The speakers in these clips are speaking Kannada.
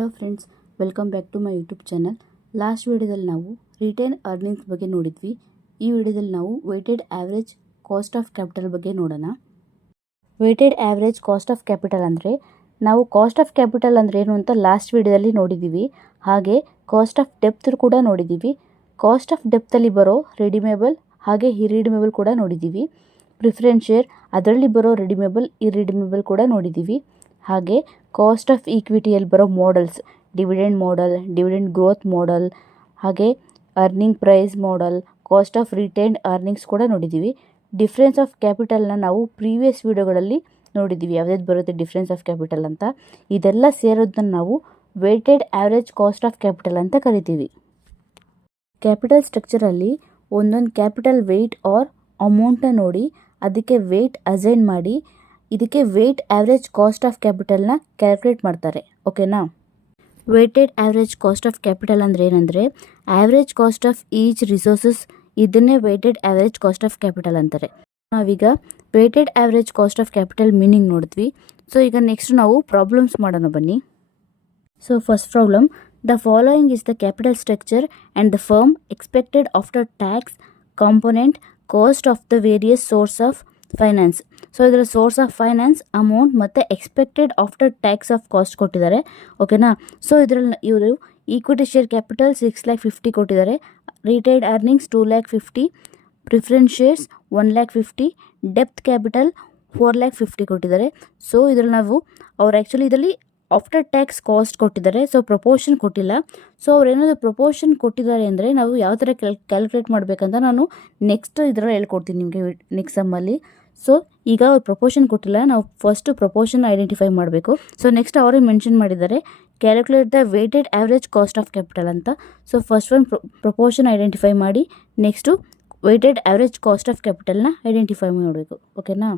Hello friends, welcome back to my YouTube channel. Last ವಿಡಿಯೋದಲ್ಲಿ ನಾವು ರಿಟೇನ್ ಅರ್ನಿಂಗ್ಸ್ ಬಗ್ಗೆ ನೋಡಿದ್ವಿ. ಈ ವಿಡಿಯೋದಲ್ಲಿ ನಾವು weighted average cost of capital ಬಗ್ಗೆ ನೋಡೋಣ. Weighted average cost of capital ಅಂದರೆ ನಾವು ಕಾಸ್ಟ್ ಆಫ್ ಕ್ಯಾಪಿಟಲ್ ಅಂದರೆ ಏನು ಅಂತ ಲಾಸ್ಟ್ ವಿಡಿಯೋದಲ್ಲಿ ನೋಡಿದ್ದೀವಿ. ಹಾಗೆ ಕಾಸ್ಟ್ ಆಫ್ ಡೆಪ್ತ್ ಕೂಡ ನೋಡಿದ್ದೀವಿ. ಕಾಸ್ಟ್ ಆಫ್ ಡೆಪ್ತಲ್ಲಿ ಬರೋ ರೆಡಿಮೇಬಲ್ ಹಾಗೆ ಇರಿಡಿಮೇಬಲ್ ಕೂಡ ನೋಡಿದ್ದೀವಿ. ಪ್ರಿಫರೆನ್ಸ್ ಶೇರ್ ಅದರಲ್ಲಿ ಬರೋ ರೆಡಿಮೇಬಲ್ ಇರಿಡಿಮೇಬಲ್ ಕೂಡ ನೋಡಿದ್ದೀವಿ. ಹಾಗೆ ಕಾಸ್ಟ್ ಆಫ್ ಈಕ್ವಿಟಿಯಲ್ಲಿ ಬರೋ models, dividend model, dividend growth model, ಹಾಗೆ earning price model, cost of retained earnings ಕೂಡ ನೋಡಿದ್ದೀವಿ. ಡಿಫ್ರೆನ್ಸ್ ಆಫ್ ಕ್ಯಾಪಿಟಲ್ನ ನಾವು ಪ್ರೀವಿಯಸ್ ವಿಡಿಯೋಗಳಲ್ಲಿ ನೋಡಿದ್ದೀವಿ, ಯಾವುದಾದ್ರು ಬರುತ್ತೆ ಡಿಫ್ರೆನ್ಸ್ ಆಫ್ ಕ್ಯಾಪಿಟಲ್ ಅಂತ. ಇದೆಲ್ಲ ಸೇರೋದನ್ನ ನಾವು weighted average cost of capital ಅಂತ ಕರಿತೀವಿ. ಕ್ಯಾಪಿಟಲ್ ಸ್ಟ್ರಕ್ಚರಲ್ಲಿ ಒಂದೊಂದು ಕ್ಯಾಪಿಟಲ್ ವೆಯ್ಟ್ ಆರ್ ಅಮೌಂಟನ್ನ ನೋಡಿ ಅದಕ್ಕೆ ವೆಯ್ಟ್ ಅಸೈನ್ ಮಾಡಿ ಇದಕ್ಕೆ ವೆಯ್ಟ್ ಆವ್ರೇಜ್ ಕಾಸ್ಟ್ ಆಫ್ ಕ್ಯಾಪಿಟಲ್ನ ಕ್ಯಾಲ್ಕುಲೇಟ್ ಮಾಡ್ತಾರೆ. ಓಕೆನಾ? Weighted average cost of capital ಅಂದರೆ ಏನಂದರೆ average cost of each resources, ಇದನ್ನೇ weighted average cost of capital ಅಂತಾರೆ. ನಾವೀಗ weighted average cost of capital meaning ನೋಡಿದ್ವಿ. ಸೊ ಈಗ ನೆಕ್ಸ್ಟ್ ನಾವು ಪ್ರಾಬ್ಲಮ್ಸ್ ಮಾಡೋಣ ಬನ್ನಿ. So first problem, the following is the capital structure and the firm expected after tax component cost of the various source of finance. So ಇದರ ಸೋರ್ಸ್ ಆಫ್ ಫೈನಾನ್ಸ್, ಅಮೌಂಟ್ ಮತ್ತು expected after tax of cost ಕೊಟ್ಟಿದ್ದಾರೆ. ಓಕೆನಾ? ಸೊ ಇದರಲ್ಲಿ ಇವರು ಈಕ್ವಿಟಿ ಶೇರ್ ಕ್ಯಾಪಿಟಲ್ 6,50,000 ಕೊಟ್ಟಿದ್ದಾರೆ, retired earnings 2,50,000, preference shares 1,50,000, depth capital 4,50,000 ಕೊಟ್ಟಿದ್ದಾರೆ. ಸೊ ಇದರಲ್ಲಿ ನಾವು ಅವ್ರು ಆ್ಯಕ್ಚುಲಿ ಇದರಲ್ಲಿ ಆಫ್ಟರ್ ಟ್ಯಾಕ್ಸ್ ಕಾಸ್ಟ್ ಕೊಟ್ಟಿದ್ದಾರೆ, ಸೊ ಪ್ರಪೋರ್ಷನ್ ಕೊಟ್ಟಿಲ್ಲ. ಸೊ ಅವ್ರು ಏನಾದರೂ ಪ್ರಪೋರ್ಷನ್ ಕೊಟ್ಟಿದ್ದಾರೆ ಅಂದರೆ ನಾವು ಯಾವ ಥರ ಕ್ಯಾಲ್ಕುಲೇಟ್ ಮಾಡಬೇಕಂತ ನಾನು ನೆಕ್ಸ್ಟ್ ಇದರಲ್ಲಿ ಹೇಳ್ಕೊಡ್ತೀನಿ ನಿಮಗೆ ನೆಕ್ಸ್ಟ್ ಸಮ್ಮಲ್ಲಿ. ಸೊ ಈಗ ಅವ್ರು ಪ್ರಪೋರ್ಷನ್ ಕೊಟ್ಟಿಲ್ಲ, ನಾವು ಫಸ್ಟು ಪ್ರಪೋರ್ಷನ್ ಐಡೆಂಟಿಫೈ ಮಾಡಬೇಕು. ಸೊ ನೆಕ್ಸ್ಟ್ ಅವರೇ ಮೆನ್ಷನ್ ಮಾಡಿದ್ದಾರೆ calculate the weighted average cost of capital ಅಂತ. ಸೊ ಫಸ್ಟ್ ಒಂದು ಪ್ರಪೋರ್ಷನ್ ಐಡೆಂಟಿಫೈ ಮಾಡಿ next weighted average cost of ಕ್ಯಾಪಿಟಲ್ನ ಐಡೆಂಟಿಫೈ ಮಾಡಬೇಕು. ಓಕೆನಾ?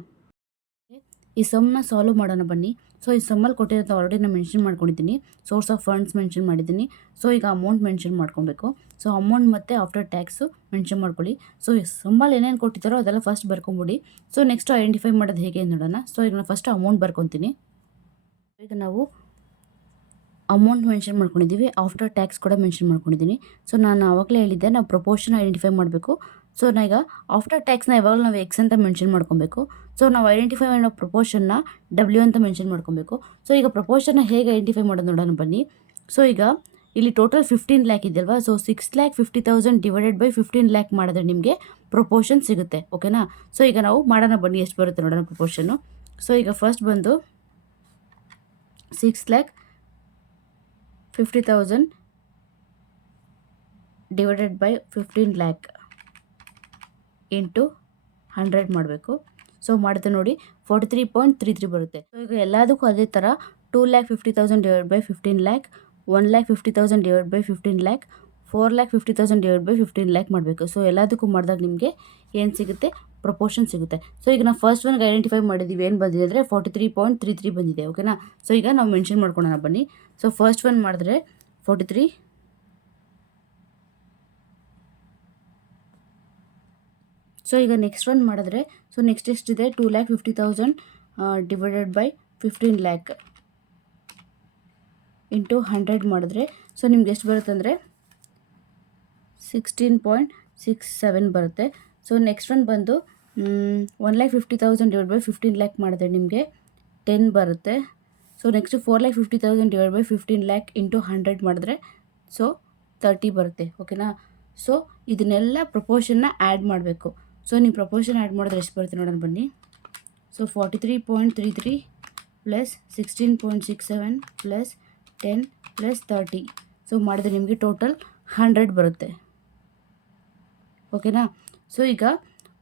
ಈ ಸಮ್ನ ಸಾಲ್ವ್ ಮಾಡೋಣ ಬನ್ನಿ. ಸೊ ಈ ಸಮ್ಮಲ್ಲಿ ಕೊಟ್ಟಿರೋದು ಆಲ್ರೆಡಿ ನಾನು ಮೆನ್ಷನ್ ಮಾಡ್ಕೊಂಡಿದ್ದೀನಿ, ಸೋರ್ಸ್ ಆಫ್ ಫಂಡ್ಸ್ ಮೆನ್ಷನ್ ಮಾಡಿದ್ದೀನಿ. ಸೊ ಈಗ ಅಮೌಂಟ್ ಮೆನ್ಷನ್ ಮಾಡ್ಕೊಬೇಕು. ಸೊ ಅಮೌಂಟ್ ಮತ್ತು ಆಫ್ಟರ್ ಟ್ಯಾಕ್ಸು ಮೆನ್ಷನ್ ಮಾಡ್ಕೊಳ್ಳಿ. ಸೊ ಈ ಸಮ್ಮಲ್ಲಿ ಏನೇನು ಕೊಟ್ಟಿದ್ದಾರೋ ಅದೆಲ್ಲ ಫಸ್ಟ್ ಬರ್ಕೊಂಬಿಡಿ. ಸೊ ನೆಕ್ಸ್ಟ್ ಐಡೆಂಟಿಫೈ ಮಾಡೋದು ಹೇಗೆ ನೋಡೋಣ. ಸೊ ಈಗ ನಾನು ಫಸ್ಟ್ ಅಮೌಂಟ್ ಬರ್ಕೊತೀನಿ. ಈಗ ನಾವು ಅಮೌಂಟ್ ಮೆನ್ಷನ್ ಮಾಡ್ಕೊಂಡಿದ್ದೀವಿ, ಆಫ್ಟರ್ ಟ್ಯಾಕ್ಸ್ ಕೂಡ ಮೆನ್ಷನ್ ಮಾಡ್ಕೊಂಡಿದ್ದೀನಿ. ಸೊ ನಾನು ಆವಾಗಲೇ ಹೇಳಿದ್ದೆ ನಾವು ಪ್ರಪೋರ್ಷನ್ ಐಡೆಂಟಿಫೈ ಮಾಡಬೇಕು. ಸೊ ಈಗ ಆಫ್ಟರ್ ಟ್ಯಾಕ್ಸ್ನ ಯಾವಾಗಲೂ ನಾವು ಎಕ್ಸ್ ಅಂತ ಮೆನ್ಷನ್ ಮಾಡ್ಕೊಬೇಕು. ಸೊ ನಾವು ಐಡೆಂಟಿಫೈ ಮಾಡೋ ಪ್ರಪೋರ್ಷನ್ನ ಡಬ್ಲ್ಯೂ ಅಂತ ಮೆನ್ಷನ್ ಮಾಡ್ಕೊಬೇಕು. ಸೊ ಈಗ ಪ್ರಪೋರ್ಷನ್ನ ಹೇಗೆ ಐಡೆಂಟಿಫೈ ಮಾಡೋದು ನೋಡೋಣ ಬನ್ನಿ. ಸೊ ಈಗ ಇಲ್ಲಿ ಟೋಟಲ್ 15 ಲ್ಯಾಕ್ ಇದೆಯಲ್ವಾ, ಸೊ 6,50,000 ಡಿವೈಡೆಡ್ ಬೈ 15 ಲ್ಯಾಕ್ ಮಾಡಿದ್ರೆ ನಿಮಗೆ ಪ್ರಪೋರ್ಷನ್ ಸಿಗುತ್ತೆ. ಓಕೆನಾ? ಸೊ ಈಗ ನಾವು ಮಾಡೋಣ ಬನ್ನಿ, ಎಷ್ಟು ಬರುತ್ತೆ ನೋಡೋಣ ಪ್ರಪೋರ್ಷನ್ನು. ಸೊ ಈಗ ಫಸ್ಟ್ ಬಂದು 6,50,000 ಡಿವೈಡೆಡ್ ಬೈ 15 ಲ್ಯಾಕ್ ಇಂಟು 100 ಮಾಡಬೇಕು. ಸೊ ಮಾಡಿದ್ರೆ ನೋಡಿ 43.33 ಬರುತ್ತೆ. ಸೊ ಈಗ ಎಲ್ಲದಕ್ಕೂ ಅದೇ ಥರ 2,50,000 divide by 15 lac, 1,50,000 divide by 15 lac, 4,50,000 divide by 15 lac ಮಾಡಬೇಕು. ಸೊ ಎಲ್ಲದಕ್ಕೂ ಮಾಡಿದಾಗ ನಿಮಗೆ ಏನು ಸಿಗುತ್ತೆ? ಪ್ರಪೋರ್ಷನ್ ಸಿಗುತ್ತೆ. ಸೊ ಈಗ ನಾವು ಫಸ್ಟ್ ಒನ್ಗೆ ಐಡೆಂಟಿಫೈ ಮಾಡಿದ್ದೀವಿ, ಏನು ಬಂದಿದೆ ಅಂದರೆ 43.33 ಬಂದಿದೆ. ಓಕೆನಾ? ಸೊ ಈಗ ನಾವು ಮೆನ್ಷನ್ ಮಾಡ್ಕೊಳ್ಳೋಣ ಬನ್ನಿ. ಸೊ ಫಸ್ಟ್ ಒನ್ ಮಾಡಿದ್ರೆ 43. ಸೊ ಈಗ ನೆಕ್ಸ್ಟ್ ಒನ್ ಮಾಡಿದ್ರೆ ಸೊ ನೆಕ್ಸ್ಟ್ ಎಷ್ಟಿದೆ? 2,50,000 ಡಿವೈಡೆಡ್ ಬೈ 15 ಲ್ಯಾಕ್ ಇಂಟು 100 ಮಾಡಿದ್ರೆ ಸೊ ನಿಮ್ಗೆ ಎಷ್ಟು ಬರುತ್ತೆ ಅಂದರೆ 16.67 ಬರುತ್ತೆ. ಸೊ ನೆಕ್ಸ್ಟ್ ಒನ್ ಬಂದು 1,50,000 ಡಿವೈಡ್ ಬೈ 15 ಲ್ಯಾಕ್ ಮಾಡಿದ್ರೆ ನಿಮಗೆ 10 ಬರುತ್ತೆ. So next 4,50,000 divide by 15 lac into 100 ಮಾಡಿದ್ರೆ ಸೊ 30 ಬರುತ್ತೆ. ಓಕೆನಾ? ಸೊ ಇದನ್ನೆಲ್ಲ ಪ್ರಪೋರ್ಷನ್ನ ಆ್ಯಡ್ ಮಾಡಬೇಕು. ಸೊ ನೀವು ಪ್ರಪೋರ್ಷನ್ ಆ್ಯಡ್ ಮಾಡಿದ್ರೆ ಎಷ್ಟು ಬರುತ್ತೆ ನೋಡೋಣ ಬನ್ನಿ. So 43.33 plus 16.67 plus 10 plus 30. So ಮಾಡಿದ್ರೆ ನಿಮಗೆ ಟೋಟಲ್ 100 ಬರುತ್ತೆ. ಓಕೆನಾ? ಸೊ ಈಗ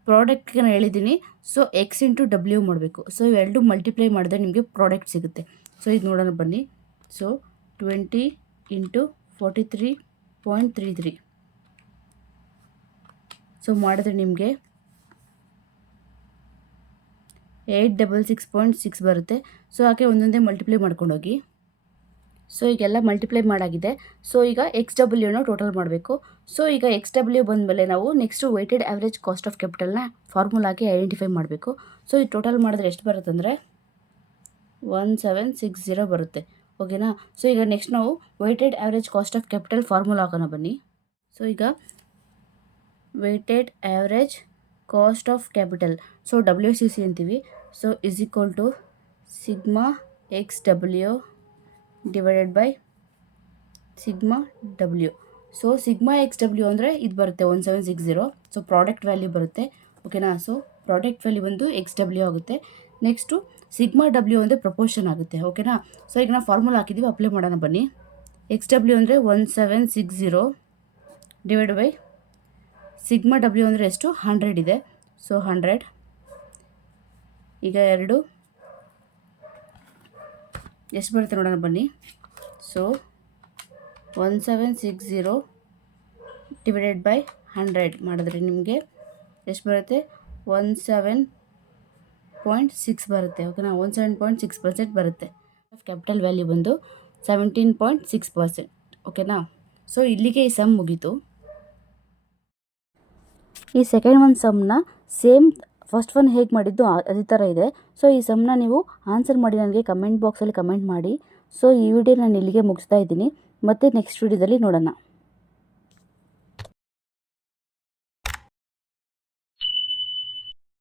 ಪ್ರಾಡಕ್ಟ್ಗೆ ನಾನು ಹೇಳಿದ್ದೀನಿ, ಸೊ ಎಕ್ಸ್ ಇಂಟು ಡಬ್ಲ್ಯೂ ಮಾಡಬೇಕು. ಸೊ ಇವೆರಡು ಮಲ್ಟಿಪ್ಲೈ ಮಾಡಿದ್ರೆ ನಿಮಗೆ ಪ್ರಾಡಕ್ಟ್ ಸಿಗುತ್ತೆ. ಸೊ ಇದು ನೋಡೋಣ ಬನ್ನಿ. So 20 into 43.33. ಸೊ ಮಾಡಿದ್ರೆ ನಿಮಗೆ 866.6 ಬರುತ್ತೆ. ಸೊ ಹಾಗೆ ಒಂದೊಂದೇ ಮಲ್ಟಿಪ್ಲೈ ಮಾಡ್ಕೊಂಡೋಗಿ. ಸೊ ಈಗೆಲ್ಲ ಮಲ್ಟಿಪ್ಲೈ ಮಾಡಾಗಿದೆ. ಸೊ ಈಗ XWನ ಟೋಟಲ್ ಮಾಡಬೇಕು. ಸೊ ಈಗ XW ಬಂದಮೇಲೆ ನಾವು next weighted average cost of ಕ್ಯಾಪಿಟಲ್ನ ಫಾರ್ಮುಲಾಗೆ ಐಡೆಂಟಿಫೈ ಮಾಡಬೇಕು. ಸೊ ಇದು ಟೋಟಲ್ ಮಾಡಿದ್ರೆ ಎಷ್ಟು ಬರುತ್ತೆ ಅಂದರೆ 1760 ಬರುತ್ತೆ. ಓಕೆನಾ. ಸೊ ಈಗ ನೆಕ್ಸ್ಟ್ ನಾವು weighted average cost of capital formula ಹಾಕೋಣ ಬನ್ನಿ. ಸೊ ಈಗ weighted average cost of capital, so WCC ಅಂತೀವಿ. So is equal to sigma XW divided by sigma W. So sigma XW ಅಂದರೆ ಇದು ಬರುತ್ತೆ 1760. ಸೊ ಪ್ರಾಡಕ್ಟ್ ವ್ಯಾಲ್ಯೂ ಬರುತ್ತೆ, ಓಕೆನಾ. ಸೊ ಪ್ರಾಡಕ್ಟ್ ವ್ಯಾಲ್ಯೂ ಬಂದು XW ಆಗುತ್ತೆ. ನೆಕ್ಸ್ಟು ಸಿಗ್ಮಾ W ಅಂದರೆ ಪ್ರಪೋರ್ಷನ್ ಆಗುತ್ತೆ, ಓಕೆನಾ. ಸೊ ಈಗ ನಾವು ಫಾರ್ಮುಲಾ ಹಾಕಿದ್ದೀವಿ, ಅಪ್ಲೈ ಮಾಡೋಣ ಬನ್ನಿ. XW ಅಂದರೆ 1760 ಡಿವೈಡ್ ಬೈ ಸಿಗ್ಮಾ W ಅಂದರೆ ಎಷ್ಟು 100 ಇದೆ. ಸೊ 100 ಈಗ 2 ಎಷ್ಟು ಬರುತ್ತೆ ನೋಡೋಣ ಬನ್ನಿ. ಸೊ 1760 ಡಿವೈಡೆಡ್ ಬೈ 100 ಮಾಡಿದ್ರೆ ನಿಮಗೆ ಎಷ್ಟು ಬರುತ್ತೆ 17.6 ಬರುತ್ತೆ, ಓಕೆನಾ. 17.6% ಬರುತ್ತೆ. ಕ್ಯಾಪಿಟಲ್ ವ್ಯಾಲ್ಯೂ ಬಂದು 17.6%, ಓಕೆನಾ. ಸೊ ಇಲ್ಲಿಗೆ ಈ ಸಮ್ ಮುಗೀತು. ಈ ಸೆಕೆಂಡ್ ಒಂದು ಸಮ್ನ ಸೇಮ್ ಫಸ್ಟ್ ಒನ್ ಹೇಗೆ ಮಾಡಿದ್ದು ಅದೇ ಥರ ಇದೆ. ಸೊ ಈ ಸಮ್ನ ನೀವು ಆನ್ಸರ್ ಮಾಡಿ ನನಗೆ ಕಮೆಂಟ್ ಬಾಕ್ಸಲ್ಲಿ ಕಮೆಂಟ್ ಮಾಡಿ. ಸೊ ಈ ವಿಡಿಯೋ ನಾನು ಇಲ್ಲಿಗೆ ಮುಗಿಸ್ತಾ ಇದ್ದೀನಿ, ಮತ್ತು ನೆಕ್ಸ್ಟ್ ವಿಡಿಯೋದಲ್ಲಿ ನೋಡೋಣ.